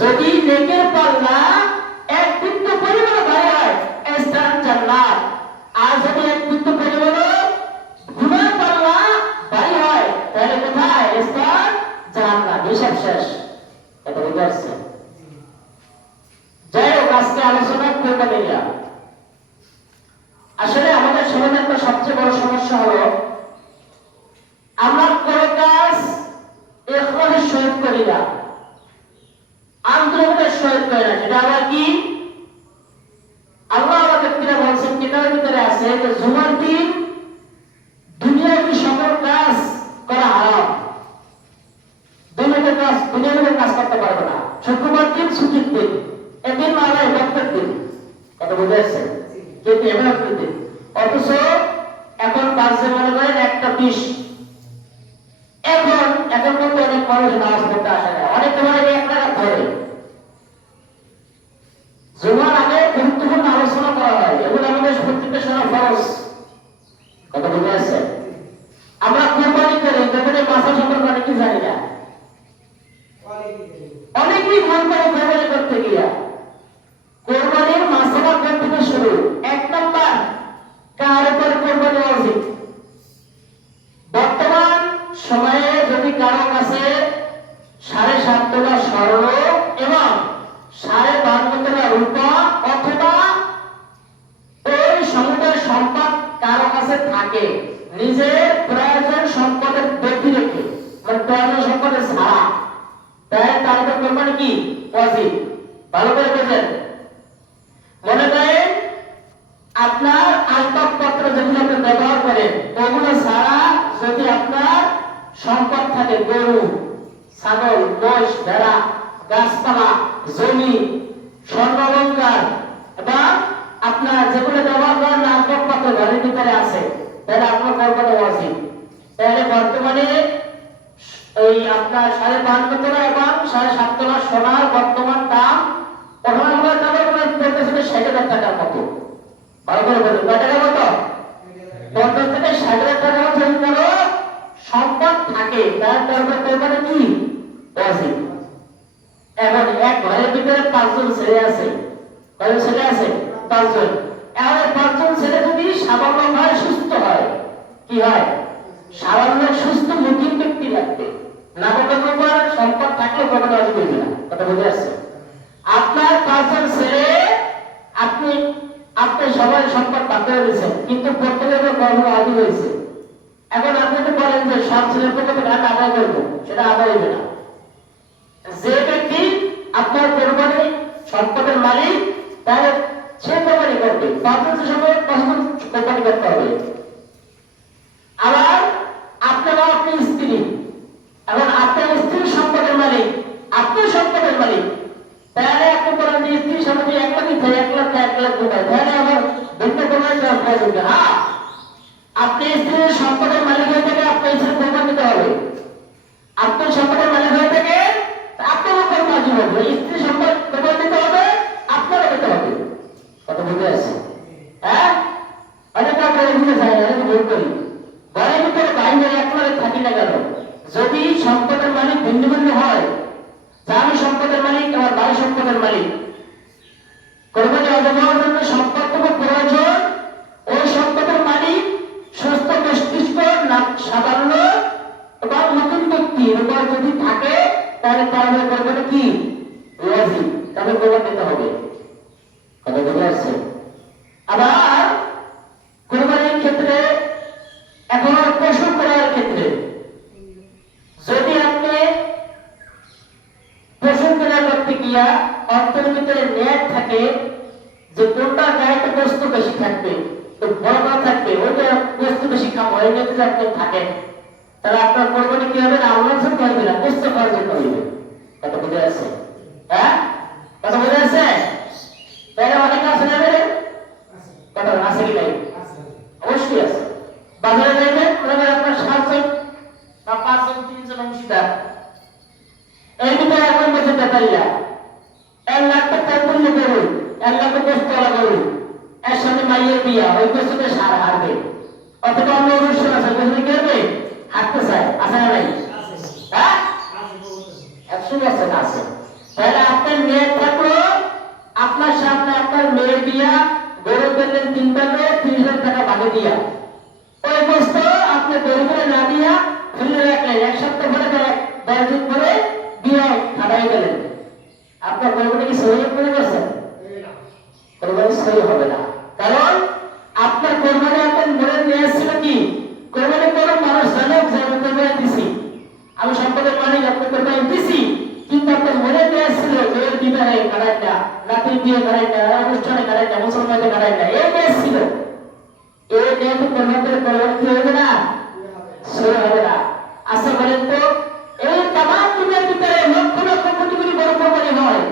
যদি নেকের পাল্লা এক বিন্দু পরিমাণ হয় স্থান জান্নাত। আর যদি এক বিন্দু পরিমাণ গুণের পাল্লা হয়, তাহলে কোথায়? স্থান জান্নাত। হিসাব শেষ। এটা বুঝতে পারছেন যাই হোক, আজকে আলোচনা করতে আসলে আমাদের সমাজের একটা সবচেয়ে বড় সমস্যা হলো আমরা কোনো কাজ এখনের সহিত করি না আন্দোলনের সহিত করি না সেটা আবার কি আল্লাহ আমাদের কিনা বলছেন কিতাবের ভিতরে আছে যে জুমার দিন দুনিয়াবি সকল কাজ করা হারাম দুনিয়াতে কাজ দুনিয়াতে কাজ করতে পারবে না। শুক্রবার দিন ছুটির দিন এদিন মানে রক্তের দিন। কথা বুঝে আসছে কিন্তু এবার দিন? অথচ এখন বাজে মনে করেন একটা বিশ। এখন এখন কিন্তু অনেক মানুষ নামাজ পড়তে আসে না। অনেক সময় এক টাকা ধরে। জুমার আগে গুরুত্বপূর্ণ আলোচনা করা হয়। এগুলো আমাদের প্রত্যেকের সময় ফরজ। কথা বুঝে আসছে কি? ভালো করে বোঝেন। মনে করেন, আপনার আসবাবপত্র আপনি ব্যবহার করেন, ওগুলো ছাড়া যদি আপনার সম্পদ থাকে, গরু, ছাগল মোষ ভেড়া, গাছপালা, জমি, স্বর্ণলঙ্কার এবং আপনার যেগুলো ব্যবহার করেন আসবাবপত্র ঘরের ভিতরে আছে তাহলে আপনার করবানো উচিত তাহলে বর্তমানে ওই আপনার সাড়ে বান্ন তোলা এবং সাড়ে সাত তোলা সোনার বর্তমান দাম ওখানে আমরা দামের পড়তেছিল ষাট হাজার টাকার মতো ভালো করে বলুন কয় টাকার মতো পঞ্চাশ থেকে ষাট হাজার টাকার মতো যদি কারও সম্পদ থাকে দরকার কি? অজিব। এখন এক ঘরের ভিতরে পাঁচজন ছেলে আছে। কয়জন ছেলে আছে পাঁচজন। এখন পাঁচজন ছেলে যদি সামান্য সুস্থ হয়, কি হয়? সামান্য সুস্থ মুখিম ব্যক্তি লাগবে। না বলতে করবার সম্পদ থাকলে কখনো অসুবিধা হইবে না। কথা বুঝে আসছে? আপনার পাঁচজন ছেলে, আপনি আপনি সবাই সম্পদ পাতে হয়েছেন কিন্তু প্রত্যেকের কর্ম আদি হয়েছে। এখন আপনি তো বলেন যে সব ছেলের থেকে আমি আদায় করব, সেটা আদায় হবে না। যে ব্যক্তি আপনার কোরবানি সম্পদের মালিক তাহলে সে কোরবানি করবে। পাঁচজন সময় কোরবানি করতে হবে আবার আপনারা আপনি স্ত্রী এবং আপনার স্ত্রীর সম্পদের মালিক আপনার সম্পদের মালিক তাহলে আপনি বলেন যে স্ত্রীর সম্পত্তি এক লাখ দিতে এক লাখ এক লাখ দিতে তাহলে আবার ভিন্ন কোরবানি দেওয়ার প্রয়োজন নেই। হ্যাঁ আপনি স্ত্রীর সম্পদের মালিক হয়ে থেকে আপনার স্ত্রীর কোরবানি দিতে হবে আপনার সম্পদের মালিক হয়ে থেকে আপনারও স্ত্রী হ্যাঁ? কেন? যদি সম্পদের মালিক ভিন্ন ভিন্ন হয় যে জন্য সম্পদটুকু প্রয়োজন, ওই সম্পদের মালিক সুস্থ, মস্তিষ্ক, না সাধারণ এবং নতুন ব্যক্তি। এরকম যদি থাকে, তাহলে তাহলে কোরবানি কি? ক্রয় অন্তরের ভিতরে ন্যায় থাকে যে কোনটা গায়েতে বস্তু বেশি থাকবে, তো বড় থাকবে ওইটা বস্তু বেশি খাম হয় যদি আপনি থাকেন তাহলে আপনার কোরবানি কি হবে? না, আল্লাহ জন্য হইবে না পারার জন্য হইবে কথা বুঝে আছে হ্যাঁ? আপনার গরুটা কি সহি করে গেছেন কোরবানি সহি হবে না। কারণ আপনার কোরবানি আপনার মনে নিয়ে এসেছিল কি? কোরবানি কোনো মানুষ জানুক যে আমি কোরবানি দিছি। আমি সম্পদের মালিক আপনার কোরবানি দিছি। কিন্তু আপনার মনে নিয়ে এসেছিল যে বিবাহে কারাই না নাতি বিয়ে কারাই না অনুষ্ঠানে কারাই না মুসলমানদের কারাই না এই নিয়ে এসেছিল। এই নিয়ে তো কোরবানি করে কোরবানি কি হবে না? সহি হবে না। আশা করেন তো এই তামাম দুনিয়ার ভিতরে লক্ষ লক্ষ কোটি কোটি বড় কোরবানি হয়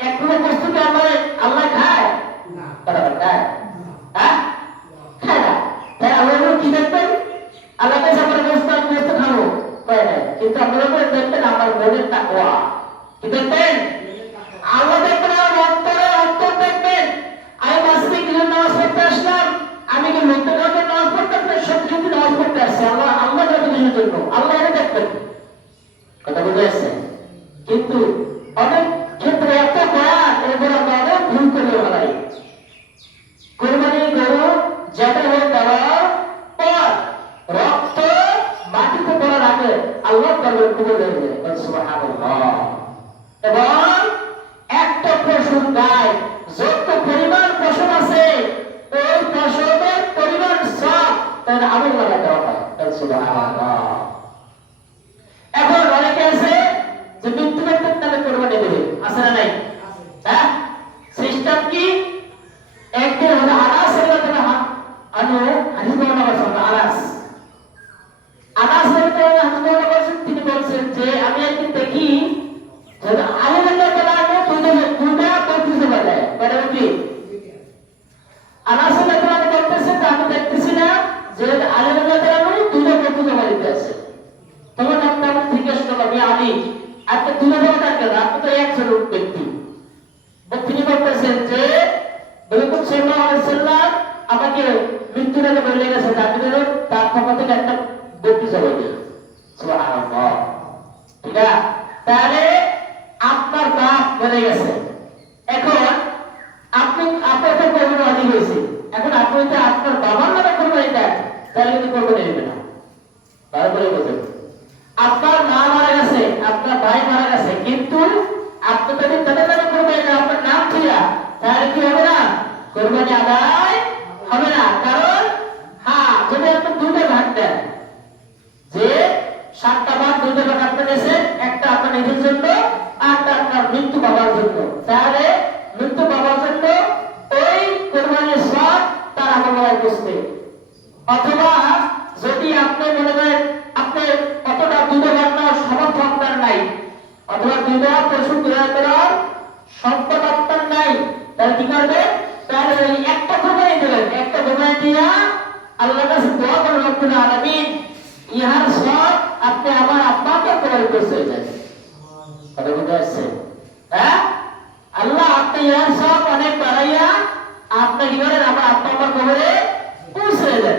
এক কোনো বস্তুকে আমরা আল্লাহ খায় বরাবর খায় হ্যাঁ খায় না তাই আল্লাহ বলে কি দেখবেন আল্লাহ কাছে আমার বস্তু আমি বস্তু খাব কয় নাই কিন্তু আপনারা বলে তাকওয়া কি দেখবেন আল্লাহ দেখবেন অন্তরে অন্তর দেখবেন। আমি মাসিক দিলে নামাজ পড়তে আসলাম, আমি কি লোকদের কাউকে নামাজ পড়তে আসলাম সব কিছু নামাজ পড়তে আসছে? আল্লাহ আল্লাহ যত কিছুর জন্য আল্লাহ দেখবেন। কথা বুঝে আসছে কিন্তু অনেক が আগে বলে গেছে যেন তার পক্ষ থেকে একটা ব্যক্তি চলে সুবহানাল্লাহ। ঠিক আছে? তাহলে আপনার বাপ বলে গেছে। এখন আপনি, আপনার তো করবেন হয়েছে। এখন আপনি যদি আপনার বাবার নামে করবেন এটা তাহলে কিন্তু করবেন নেবে না। ভালো করে আপনার মা মারা গেছে, আপনার ভাই মারা গেছে, কিন্তু আপনি যদি তাদের নামে করবেন আপনার নাম ছিল তাহলে কি হবে না? কোরবানি আদায় হবে না কারণ হ্যাঁ যদি আপনি দুটো ভাগ দেন যে সাতটা ভাগ দুটো ভাগ আপনি গেছেন একটা আপনার নিজের জন্য আরটা আপনার মৃত্যু বাবার জন্য তাহলে মৃত্যু বাবার জন্য ওই কোরবানির সব তার আমলায় বসবে অথবা যদি আপনি মনে করেন আপনি অতটা দুধ বান্নার সামর্থ্য আপনার নাই, অথবা দুধ পশু ক্রয় করার সম্পদ আপনার নাই, তাহলে কি করবে? তাহলে একটা কোরবানি দেবেন একটা কোরবানি দিয়া আল্লাহর কাছে দোয়া করে রব্বুল আলামিন, ইহার সব আপনি আমার আব্বাকে কোরবানি করতে যায় কথা হ্যাঁ? আল্লাহ, আপনি ইহার সব অনেক বাড়াইয়া আপনি কি করেন? আমার আব্বা আমার কবরে পৌঁছে দেন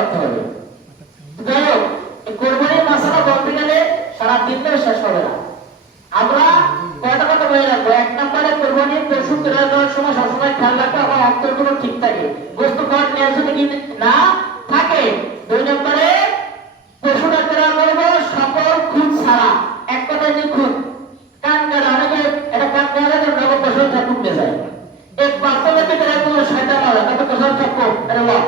করতে হবে। যাই হোক কোরবানির মশালা বলতে গেলে সারা দিনটাও শেষ হবে না। আমরা কয়টা কথা বলে রাখব? এক নম্বরে কোরবানির পশু ক্রয় করার সময় সবসময় খেয়াল রাখতে আমার অন্তরগুলো ঠিক থাকে। বস্তু কর নেওয়ার না থাকে, দুই নম্বরে পশুটা ক্রয় করব সকল খুঁত ছাড়া। এক কথায় নিখুঁত। কান কাটা, অনেকে এটা কান কাটা নগদ পশু ঠাকুর যায়। এক বাস্তবের ভিতরে কোনো শয়তান হবে কত পশু ঠাকুর এটা লক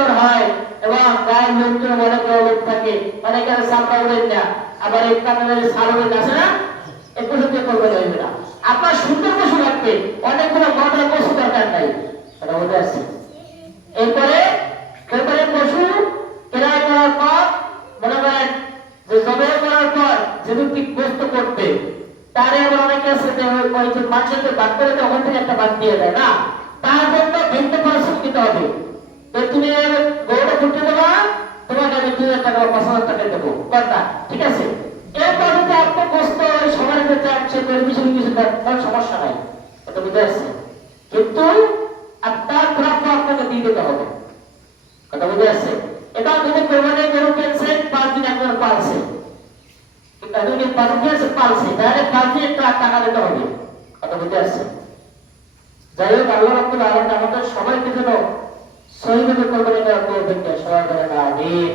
সুন্দর হয় এবং গায়ের লোকজন অনেক লোক থাকে। অনেকের সামরা উড়েন না। আবার এই কারণে সার আছে না? হইবে না আপনার সুন্দর পশু অনেকগুলো পশু দরকার নাই। এটা বুঝে আসছে এরপরে এরপরে পশু করার পর, মনে করেন যে জবাই করার পর করবে, তারে আবার অনেকে আছে যে বাদ করে ওখান থেকে একটা বাদ দিয়ে দেয়, না? তার জন্য ভিন্ন পরিশ্রম দিতে হবে। তো তুমি ফুটে দেবা, তোমাকে আমি দুই হাজার টাকা পাঁচ হাজার টাকা দেবো। কথা ঠিক আছে? এরপর যদি আপনার ওই সবার কাছে চাচ্ছে করে কিছু তাহলে সমস্যা নাই। এটা বুঝে আসছে। কিন্তু আপনার প্রাপ্য আপনাকে দিয়ে দিতে হবে। কথা বুঝে আসছে? এটা তুমি কোরবানি গরু কিনছেন পাঁচ দিন একবার পালছে। তুমি পাঁচ দিন পালছে। তাহলে পাঁচ দিন একটা টাকা দিতে হবে। কথা বুঝে আসছে? যাই হোক, আল্লাহ রাব্বুল আলামিন আমাদের সবাইকে যেন সহিভাবে কোরবানি করার তৌফিক দেয় সবাই বলে না আমিন